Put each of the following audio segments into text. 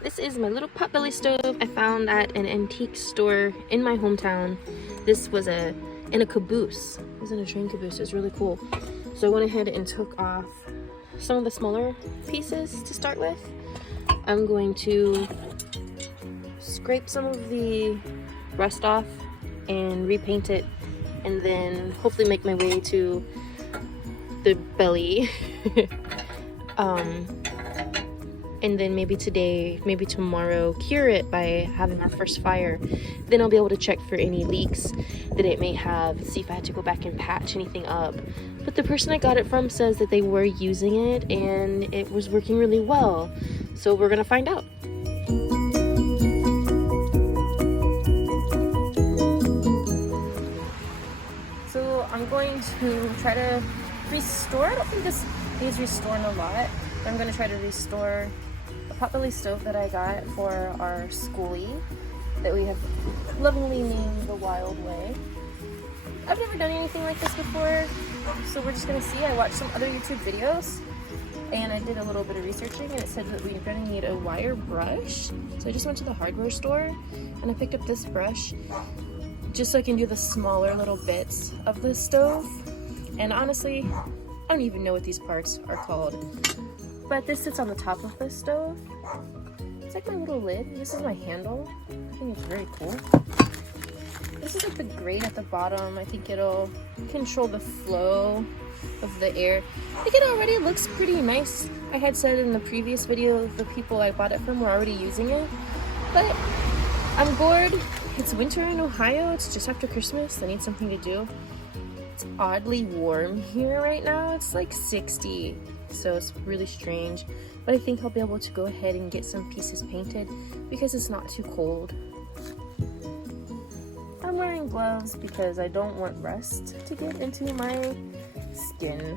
This is my little pot belly stove. I found at an antique store in my hometown. This was in a caboose. It was in a train caboose. It was really cool. So I went ahead and took off some of the smaller pieces to start with. I'm going to scrape some of the rust off and repaint it, and then hopefully make my way to the belly. And then maybe today, maybe tomorrow, cure it by having our first fire. Then I'll be able to check for any leaks that it may have, see if I had to go back and patch anything up. But the person I got it from says that they were using it and it was working really well. So we're gonna find out. So I'm going to try to restore, I don't think this needs restoring a lot, but I'm going to try to restore a potbelly stove that I got for our schoolie that we have lovingly named the Wild Way. I've never done anything like this before, so we're just going to see. I watched some other YouTube videos and I did a little bit of researching, and it said that we're going to need a wire brush. So I just went to the hardware store and I picked up this brush just so I can do the smaller little bits of the stove. And honestly, I don't even know what these parts are called. But this sits on the top of the stove. It's like my little lid. This is my handle. I think it's very cool. This is like the grate at the bottom. I think it'll control the flow of the air. I think it already looks pretty nice. I had said in the previous video the people I bought it from were already using it. But I'm bored. It's winter in Ohio. It's just after Christmas. I need something to do. It's oddly warm here right now. It's like 60, so it's really strange. But I think I'll be able to go ahead and get some pieces painted because it's not too cold. I'm wearing gloves because I don't want rust to get into my skin.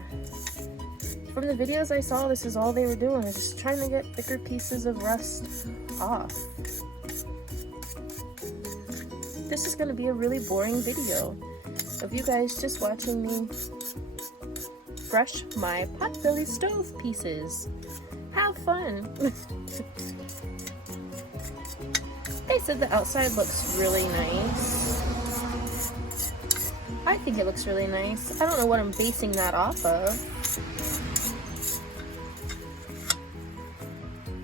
From the videos I saw, this is all they were doing, just trying to get thicker pieces of rust off. This is going to be a really boring video of you guys just watching me brush my potbelly stove pieces. Have fun! They said the outside looks really nice. I think it looks really nice. I don't know what I'm basing that off of.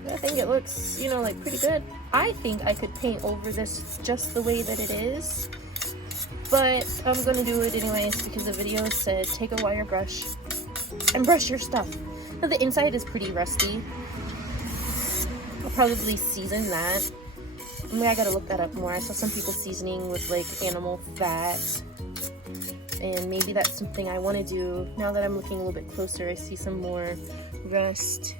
I think it looks, you know, like pretty good. I think I could paint over this just the way that it is. But I'm gonna do it anyways because the video said take a wire brush and brush your stuff. Now the inside is pretty rusty. I'll probably season that. I mean, I gotta look that up more. I saw some people seasoning with like animal fat, and maybe that's something I want to do. Now that I'm looking a little bit closer, I see some more rust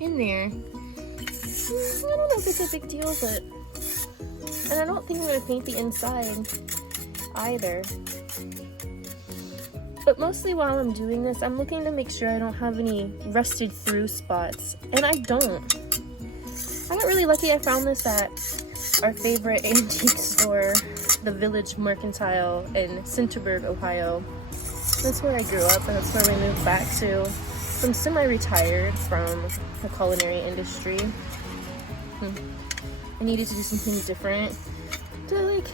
in there. I don't know if it's a big deal, but... And I don't think I'm gonna paint the inside either. But mostly while I'm doing this, I'm looking to make sure I don't have any rusted through spots. And I don't. I got really lucky. I found this at our favorite antique store, the Village Mercantile in Centerburg, Ohio. That's where I grew up, and that's where we moved back to. I'm semi-retired from the culinary industry. I needed to do something different to like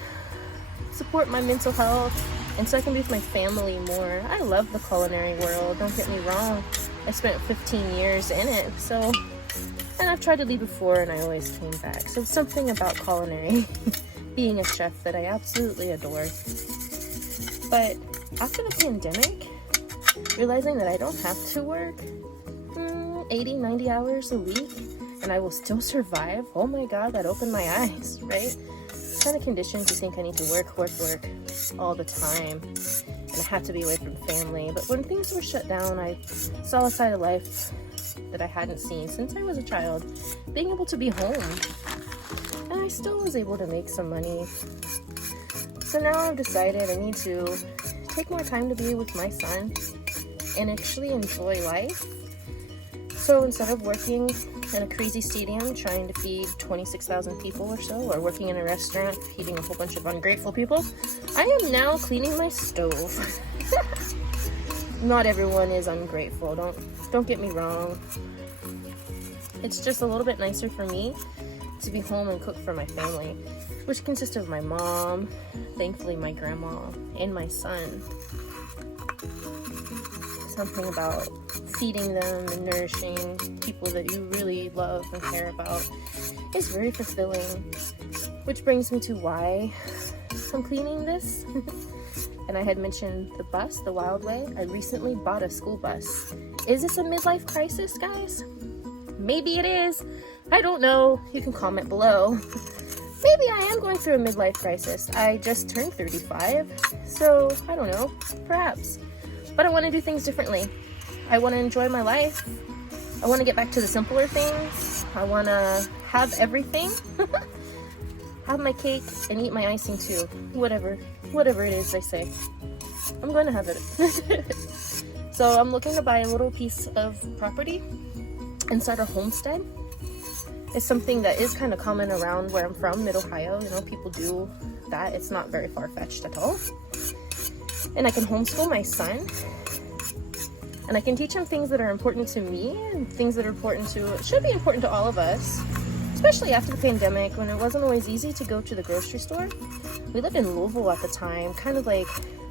support my mental health and so I can be with my family more. I love the culinary world, don't get me wrong. I spent 15 years in it, so, and I've tried to leave before and I always came back. So something about culinary, being a chef, that I absolutely adore. But after the pandemic, realizing that I don't have to work 80, 90 hours a week and I will still survive, oh my god, that opened my eyes, right? I'm kind of conditioned to think I need to work all the time, and I have to be away from family. But when things were shut down, I saw a side of life that I hadn't seen since I was a child, being able to be home, and I still was able to make some money. So now I've decided I need to take more time to be with my son and actually enjoy life. So instead of working in a crazy stadium trying to feed 26,000 people or so, or working in a restaurant feeding a whole bunch of ungrateful people, I am now cleaning my stove. Not everyone is ungrateful, don't get me wrong. It's just a little bit nicer for me to be home and cook for my family, which consists of my mom, thankfully my grandma, and my son. Something about feeding them and nourishing people that you really love and care about is very fulfilling. Which brings me to why I'm cleaning this. And I had mentioned the bus, the Wild Way. I recently bought a school bus. Is this a midlife crisis, guys? Maybe it is. I don't know. You can comment below. Maybe I am going through a midlife crisis. I just turned 35, so I don't know. Perhaps. But I want to do things differently. I want to enjoy my life. I want to get back to the simpler things. I want to have everything. Have my cake and eat my icing too. Whatever it is they say. I'm going to have it. So I'm looking to buy a little piece of property and start a homestead. It's something that is kind of common around where I'm from, Mid-Ohio. You know, people do that. It's not very far-fetched at all. And I can homeschool my son. And I can teach him things that are important to me and things that are important to, should be important to all of us. Especially after the pandemic, when it wasn't always easy to go to the grocery store. We lived in Louisville at the time, kind of like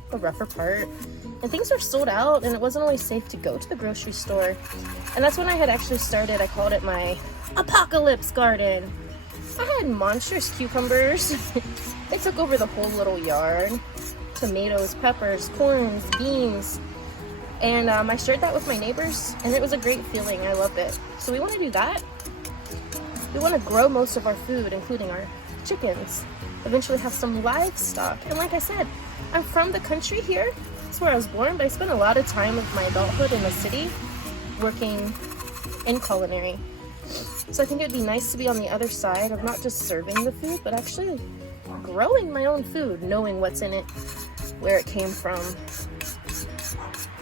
the rougher part. And things were sold out and it wasn't always safe to go to the grocery store. And that's when I had actually started, I called it my apocalypse garden. I had monstrous cucumbers. They took over the whole little yard. Tomatoes, peppers, corns, beans. And I shared that with my neighbors and it was a great feeling. I loved it. So we want to do that. We want to grow most of our food, including our chickens. Eventually have some livestock. And like I said, I'm from the country here. That's where I was born, but I spent a lot of time of my adulthood in the city working in culinary. So I think it'd be nice to be on the other side of not just serving the food, but actually growing my own food, knowing what's in it, where it came from.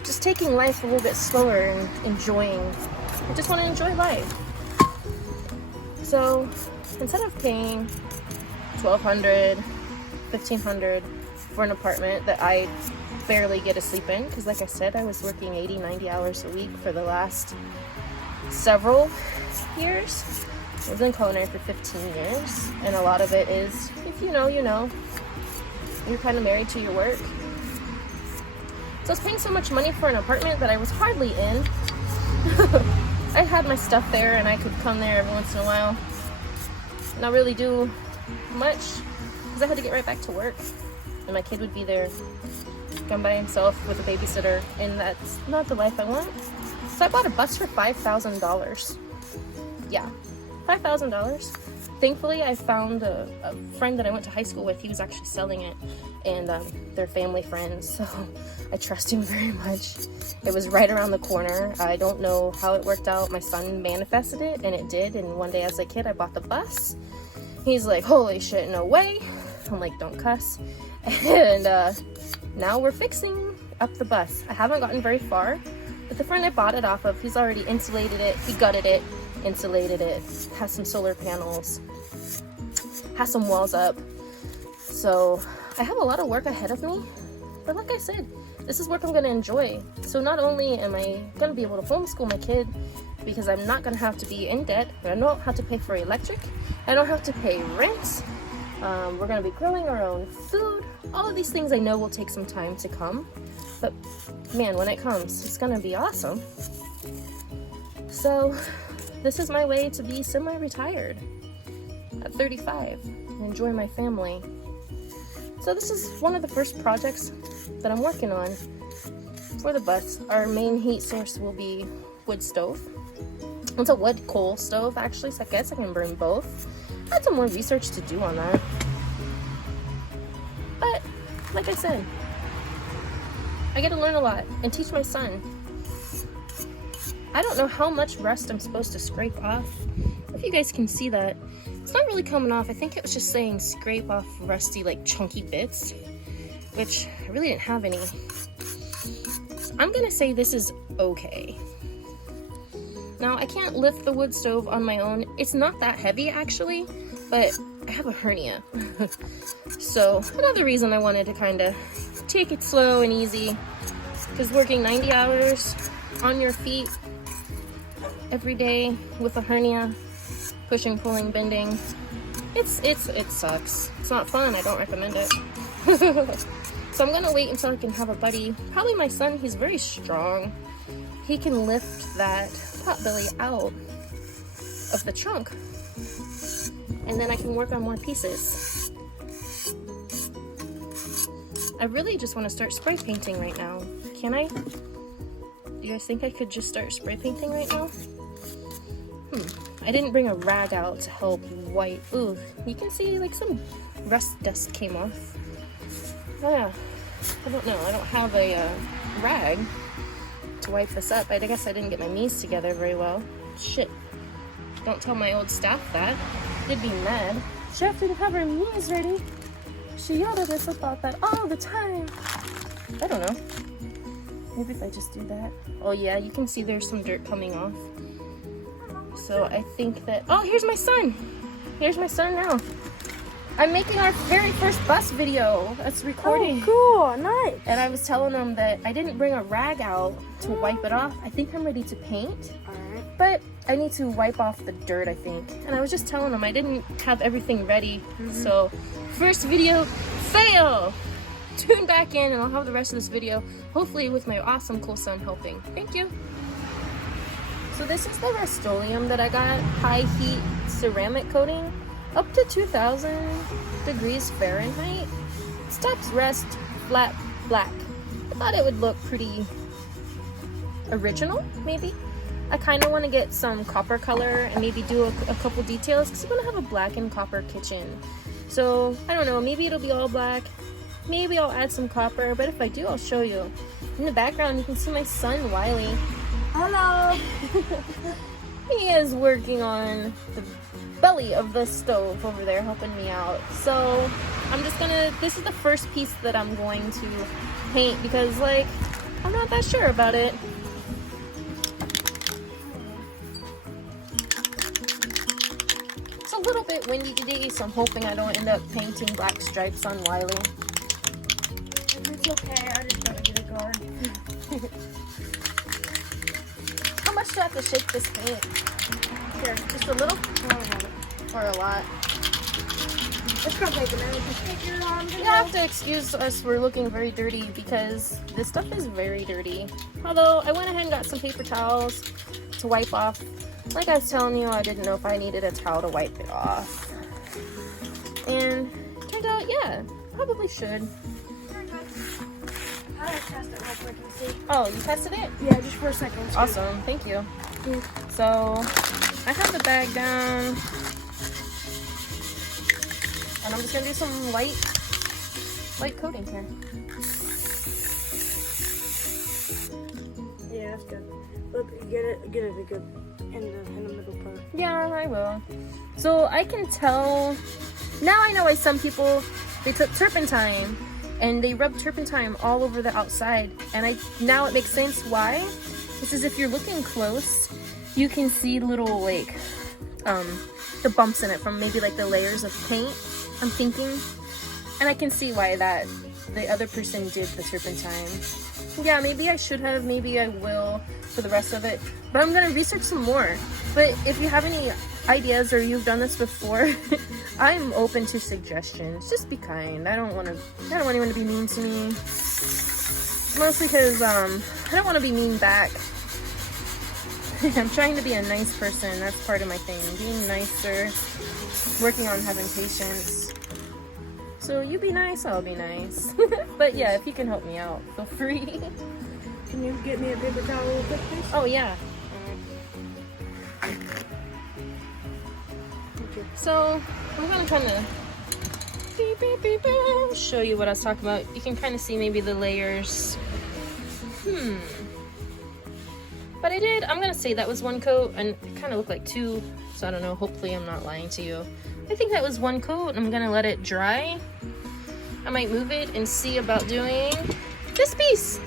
Just taking life a little bit slower and enjoying. I just want to enjoy life. So instead of paying $1,200, $1,500 for an apartment that I barely get to sleep in, because like I said, I was working 80, 90 hours a week for the last several years. I was in culinary for 15 years, and a lot of it is, if you know, you know. You're kind of married to your work. So I was paying so much money for an apartment that I was hardly in. I had my stuff there and I could come there every once in a while. Not really do much because I had to get right back to work. And my kid would be there, come by himself with a babysitter, and that's not the life I want. So I bought a bus for $5,000. Yeah, $5,000. Thankfully, I found a friend that I went to high school with. He was actually selling it, and they're family friends, so I trust him very much. It was right around the corner. I don't know how it worked out. My son manifested it, and it did, and one day as a kid, I bought the bus. He's like, holy shit, no way. I'm like, don't cuss. And now we're fixing up the bus. I haven't gotten very far, but the friend I bought it off of, he's already insulated it, he gutted it, insulated it, has some solar panels, has some walls up. So I have a lot of work ahead of me, but like I said, this is work I'm going to enjoy. So not only am I going to be able to homeschool my kid, because I'm not going to have to be in debt, I don't have to pay for electric, I don't have to pay rent, we're going to be growing our own food. All of these things I know will take some time to come, but man, when it comes, it's going to be awesome. So this is my way to be semi-retired at 35 and enjoy my family. So this is one of the first projects that I'm working on for the bus. Our main heat source will be wood stove. It's a wood coal stove actually, so I guess I can burn both. I had some more research to do on that. But like I said, I get to learn a lot and teach my son. I don't know how much rust I'm supposed to scrape off. If you guys can see that, it's not really coming off. I think it was just saying scrape off rusty, like chunky bits, which I really didn't have any. So I'm gonna say this is okay. Now, I can't lift the wood stove on my own. It's not that heavy actually, but I have a hernia. So another reason I wanted to kind of take it slow and easy, because working 90 hours on your feet every day with a hernia, pushing, pulling, bending. It sucks. It's not fun. I don't recommend it. So I'm gonna wait until I can have a buddy. Probably my son. He's very strong. He can lift that pot belly out of the trunk, and then I can work on more pieces. I really just want to start spray painting right now. Can I? Do you guys think I could just start spray painting right now? I didn't bring a rag out to help wipe. Ooh, you can see like some rust dust came off. Oh yeah, I don't know. I don't have a rag to wipe this up. I guess I didn't get my knees together very well. Shit. Don't tell my old staff that. They'd be mad. Chef didn't have her knees ready. She yelled at us about that all the time. I don't know. Maybe if I just do that. Oh yeah, you can see there's some dirt coming off. So I think that, oh, here's my son. Here's my son now. I'm making our very first bus video. That's recording. Oh, cool, nice. And I was telling him that I didn't bring a rag out to wipe it off. I think I'm ready to paint. Alright. But I need to wipe off the dirt, I think. And I was just telling him I didn't have everything ready. So first video fail. Tune back in and I'll have the rest of this video, hopefully with my awesome cool son helping. Thank you. So this is the Rust-Oleum that I got, high heat ceramic coating, up to 2000 degrees Fahrenheit. Stops rust, flat black. I thought it would look pretty original, maybe. I kind of want to get some copper color and maybe do a couple details because I'm going to have a black and copper kitchen. So I don't know, maybe it'll be all black. Maybe I'll add some copper, but if I do, I'll show you. In the background, you can see my son, Wiley. Hello. He is working on the belly of the stove over there, helping me out. So I'm just gonna, this is the first piece that I'm going to paint because, like, I'm not that sure about it. It's a little bit windy today, so I'm hoping I don't end up painting black stripes on Wiley. It's okay, I just gotta get a guard. How much do I have to shake this paint? Here, just a little? Or a lot? It's gonna take a minute to take your arm. You have to excuse us, we're looking very dirty because this stuff is very dirty. Although I went ahead and got some paper towels to wipe off. Like I was telling you, I didn't know if I needed a towel to wipe it off. And turned out, yeah, probably should. I'll test it real quick and see. Oh, you tested it? Yeah, just for a second. It's Awesome, thank you. good. So I have the bag down. And I'm just gonna do some light coating here. Yeah, that's good. Look, get it a good in the middle part. Yeah, I will. So I can tell, now I know why some people, they took turpentine and they rubbed turpentine all over the outside. And now it makes sense why. This is if you're looking close, you can see little like, the bumps in it from maybe like the layers of paint, I'm thinking. And I can see why that the other person did the turpentine. Yeah, maybe I should have, maybe I will for the rest of it. But I'm gonna research some more. But if you have any ideas or you've done this before, I'm open to suggestions. Just be kind. I don't want anyone to be mean to me. Mostly because I don't want to be mean back. I'm trying to be a nice person. That's part of my thing. Being nicer, working on having patience. So you be nice, I'll be nice. But yeah, if you can help me out, feel free. Can you get me a paper towel real quick, please? Oh yeah. So I'm gonna kind of show you what I was talking about. You can kind of see maybe the layers. But I'm gonna say that was one coat, and it kind of looked like two, so I don't know. Hopefully I'm not lying to you. I think that was one coat, and I'm gonna let it dry. I might move it and see about doing this piece.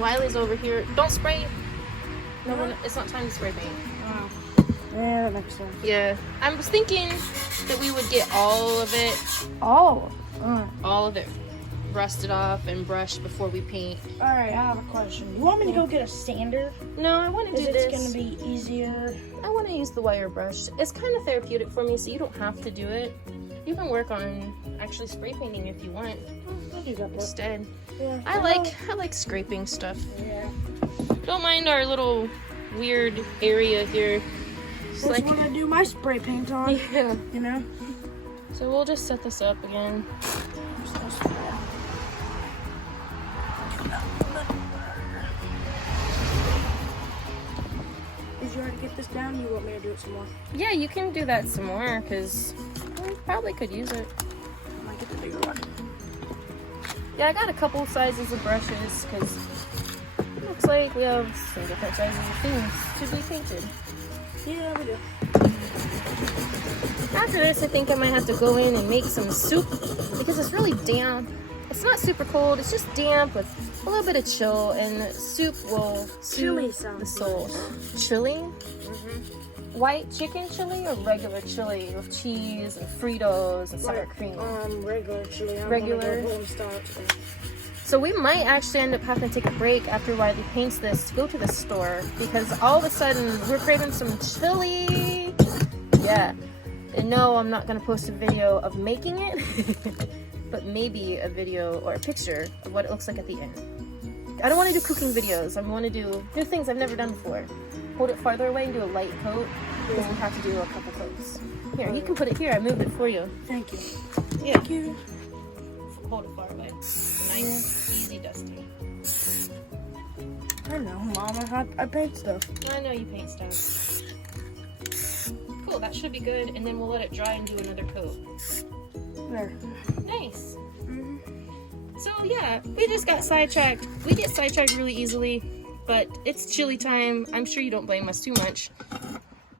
Wiley's over here. Don't spray. No, it's not time to spray paint. Wow. Yeah, that makes sense. Yeah, I was thinking that we would get all of it. Oh. All of it. rust it off and brush before we paint. Alright, I have a question. You want me to go get a sander? No, I want to do Because this. it's gonna be easier. I want to use the wire brush. It's kind of therapeutic for me, so you don't have to do it. You can work on actually spray painting if you want I'll do that part. instead. Yeah. I like scraping stuff. Yeah. Don't mind our little weird area here. It's That's like, when I do my spray paint on. yeah. You know? So we'll just set this up again. Did you already get this down? You want me to do it some more? Yeah, you can do that some more because we probably could use it. I might get the bigger one. Yeah, I got a couple sizes of brushes because it looks like we have some different sizes of things to be painted. Yeah, we do. After this, I think I might have to go in and make some soup because it's really damp. It's not super cold, it's just damp with a little bit of chill, and soup will Chili soothe sounds the soul. Chili? White chicken chili or regular chili with cheese and Fritos and sour cream? Regular chili. I'm Regular? gonna go home and start today. So we might actually end up having to take a break after Wiley paints this to go to the store because all of a sudden we're craving some chili. Yeah. And no, I'm not going to post a video of making it, but maybe a video or a picture of what it looks like at the end. I don't want to do cooking videos. I want to do things I've never done before. Hold it farther away and do a light coat because we have to do a couple coats. Here, you can put it here. I moved it for you. Thank you. Yeah. Thank you. Hold it far away. Nice, easy dusting. I know, Mom. I paint stuff. I know you paint stuff. Cool, that should be good, and then we'll let it dry and do another coat. There. Nice. So yeah, we just got sidetracked. We get sidetracked really easily, but it's chili time. I'm sure you don't blame us too much.